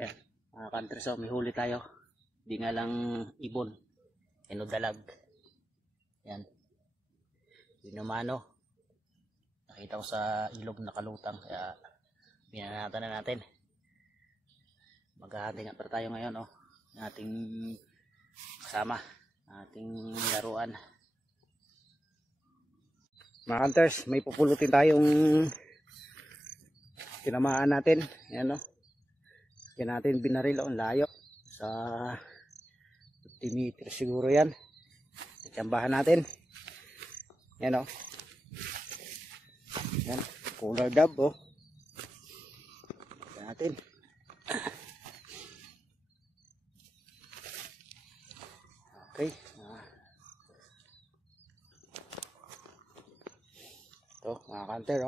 Ayan, mga country, so may huli tayo. Di nga lang ibon, dalag. Ayan, binumano. Nakita ko sa ilog nakalutang, kaya binanatan na natin. Maghahati nga para tayo ngayon, ng ating kasama, ating laruan. Mga hunters, may pupulutin tayong tinamaan natin. Ayan, yan natin binaril, ang layo sa 50 meters siguro yan. Tsambahan natin. Yan, yan, cooler dub, yan natin. Okay, ito mga kanter,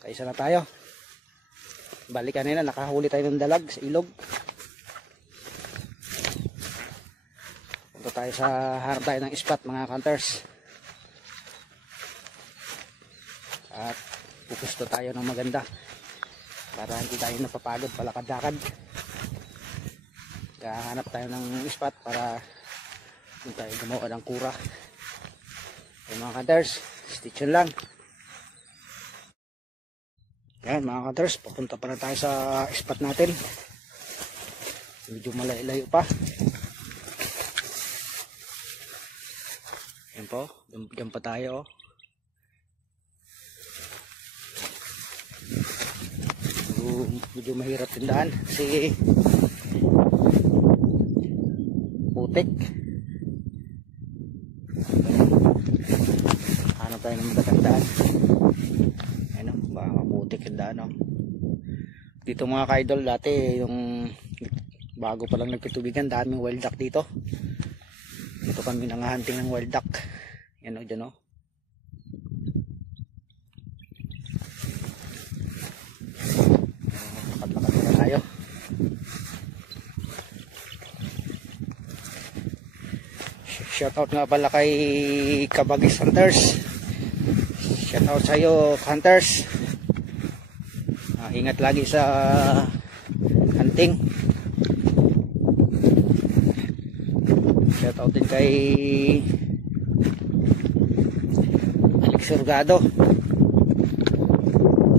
kaisa na tayo. Balik kanina, nakahuli tayo ng dalag sa ilog. Punta tayo sa harap tayo ng spot, mga counters. At pupusto tayo ng maganda para hindi tayo napapagod palakad-lakad. Kaya hanap tayo ng spot para hindi tayo gumawa ng kura. So, mga counters, stay tuned lang. Yan mga cutters, papunta pa na tayo sa spot natin. Medyo malayo pa. Yan po, dyan pa tayo. Medyo mahirap tindaan kasi putik. Ano tayo ng matatandaan? Baka maputik yung daan, dito mga ka-idol, dati yung bago pa lang nagkatubigan, daming wild duck dito. Dito kami nangahunting ng wild duck. Yan dyan, lakad-lakad na tayo. Shoutout nga pala kay Kabagis Hunters. Shoutout sa iyo, hunters. Ingat lagi sa hunting. Shoutout din kay Alex Surgado,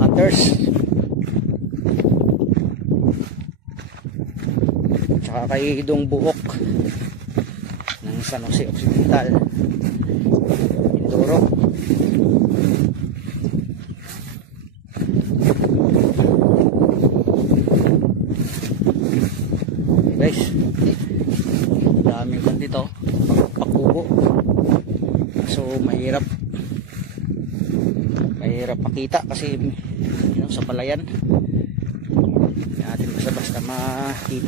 hunters. Tsaka kay Dong Buhok ng San Jose Occidental, Mindoro. Guys, daming kan dito pagpakubo, so mahirap makita kasi sa palayan natin basta makita.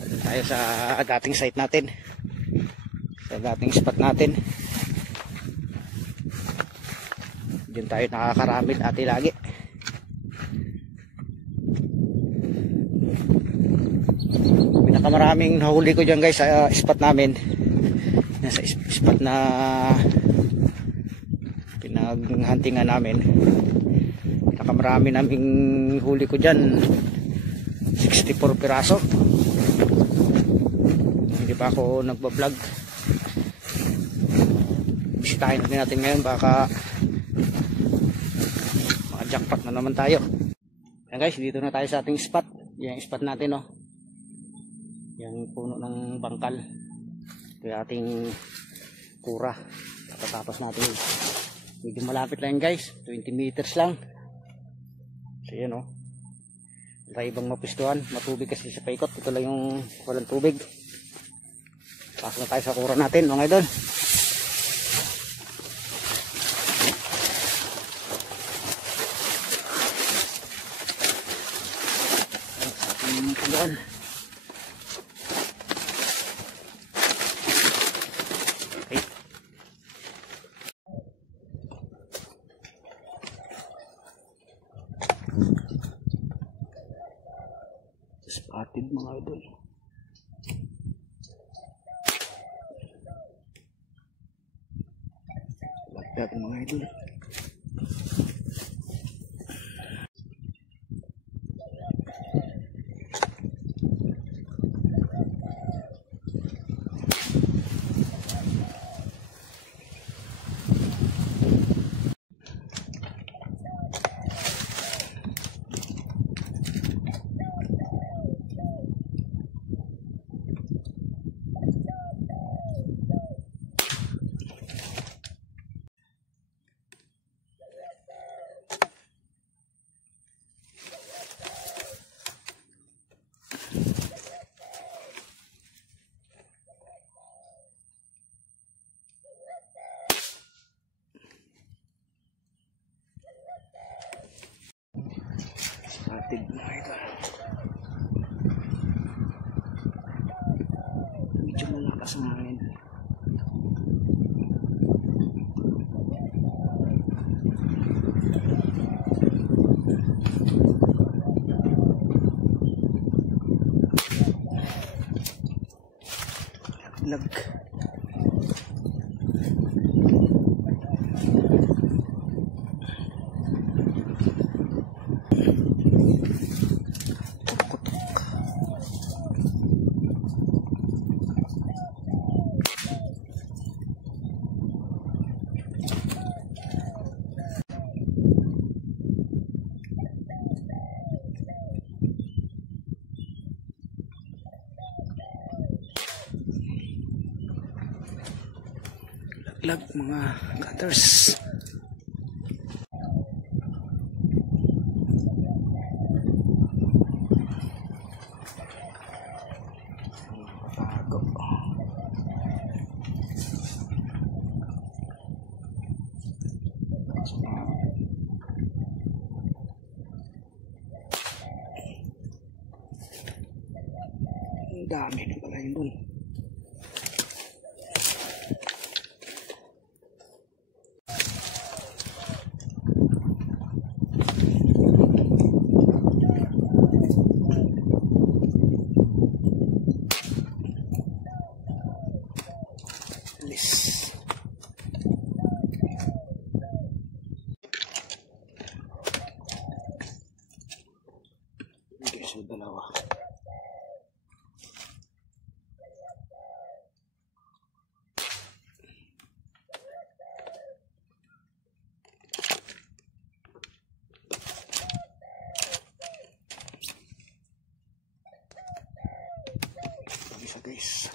Doon tayo sa dating site natin, sa dating spot natin. Diyan tayo nakakaramid ate lagi. Pinakamaraming nahuli ko dyan guys sa spot namin. Nasa spot na pinaghuntingan namin. Pinakamarami naming huli ko dyan 64 piraso. Hindi pa ako nagbablog. Bisitahin natin ngayon, baka jackpot na naman tayo. Yan guys, dito na tayo sa ating spot. Yan yung spot natin, yung puno ng bangkal. Ito yung ating kura. Tapos natin, medyo malapit lang guys, 20 meters lang. So yan, tayo ibang mapistuhan, matubig kasi sa paikot. Ito lang yung walang tubig. Pasok na tayo sa kura natin mga idol. Doon. Okay. Spotted mga idol. Dapat mga idol. Atig mga idol. Medyo malakas ang hangin. Lag. Lag mga cutters. Patago. Ang dami na pala yun dun. So, dalawa. Isa guys.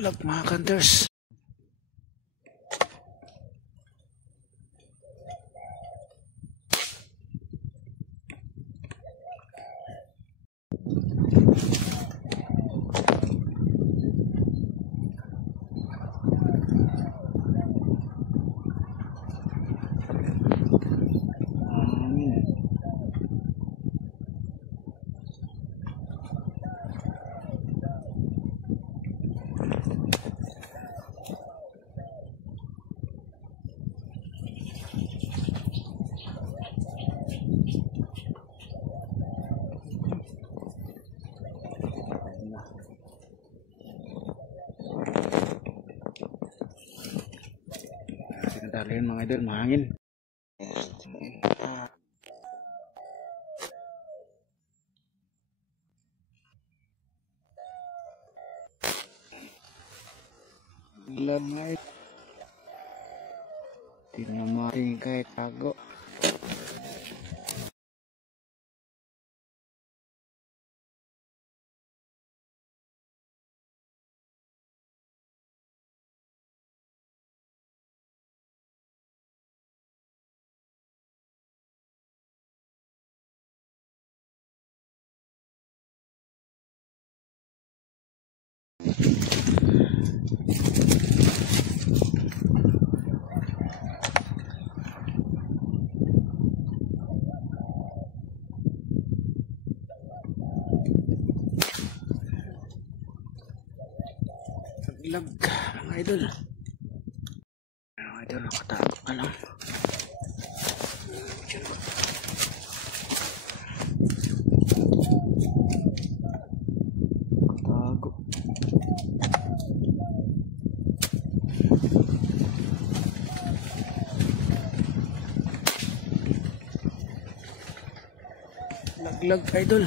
Lag mga cutters. Daliin mga idol, mahangin. Bulan mga idol. Tingnan mo kahit tago. Lag mga idol. Mga idol, nakatago ka lang. Nakatago. Laglag idol.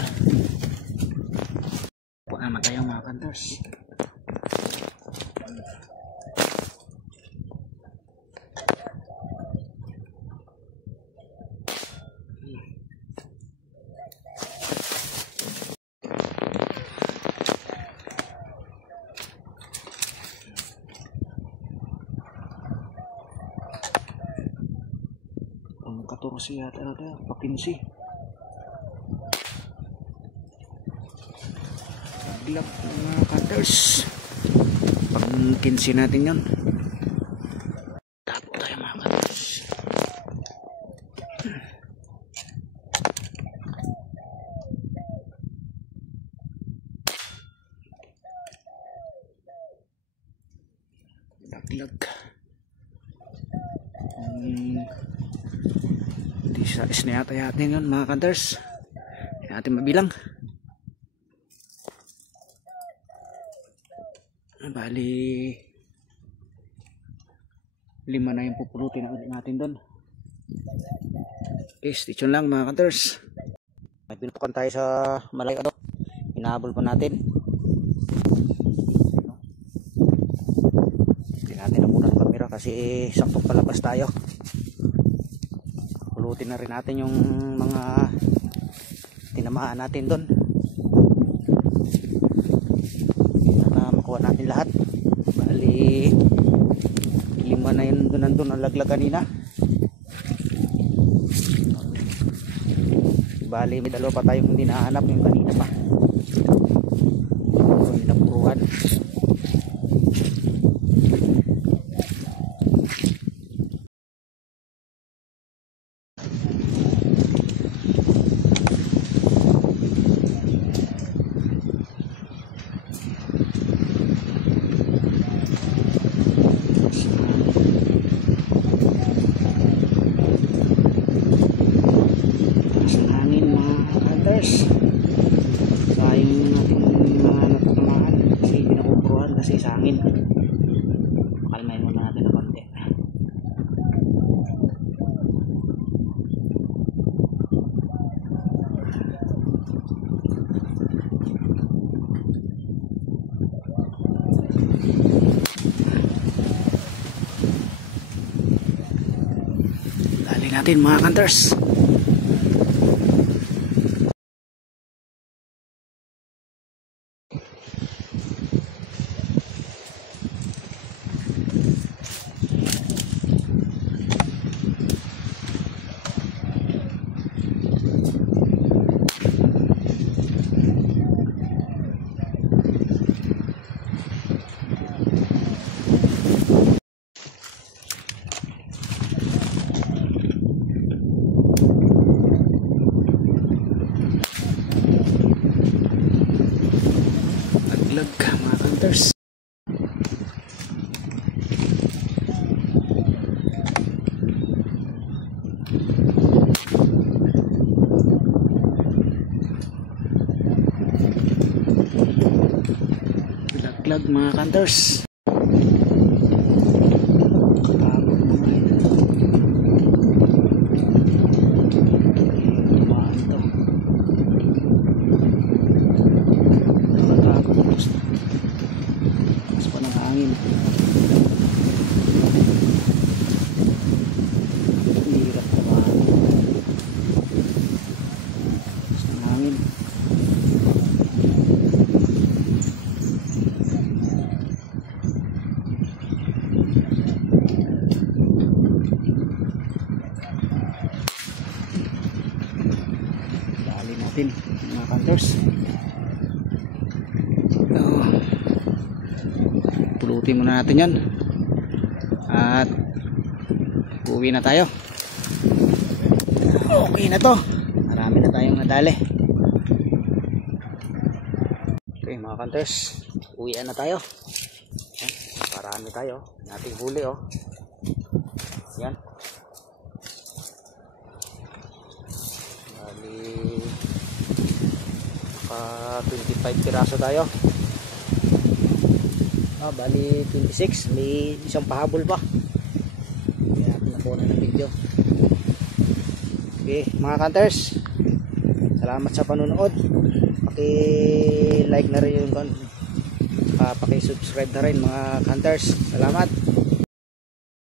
Huwag naman tayo mga kanters. Ang 14 yata natin, papinsi. Laglag mga cutters. Pag 15 natin yun. Tapo tayo mga cutters. Laglag. Hindi sa isna yata natin yun mga cutters. Hindi natin mabilang. Bali 5 na yung pupulutin natin doon. Okay, stay tuned lang mga cutters. May pinutukan tayo sa malayo ano. Hinahabol pa natin. Hindi natin na muna ng camera kasi saktong palabas tayo. Pulutin na rin natin yung mga tinamaan natin doon. Natin lahat. Bali 5 na yun nandun ang laglag kanina. Bali may 2 pa tayong hindi nahanap yung kanina pa. Yung napuruhan. Sayang natin mga natatamaan kasi hindi nakukuruhan kasi sa hangin. Pakalmahin muna natin ng konti. Dali natin mga cutters. Laglag mga cutters. Laglag mga cutters. Natin mga cutters. pulutin muna natin yan at uwi na tayo. Okay na to, marami na tayong nadali. Okay mga hunters, uwian na tayo. Marami tayo nating huli oh. Yan, bali 25 piraso tayo. Bali 26, may isang pahabol pa. Kaya natin nakuha ng video. Okay mga hunters, salamat sa panonood. Paki-like na rin yung paki-subscribe na rin mga hunters. Salamat.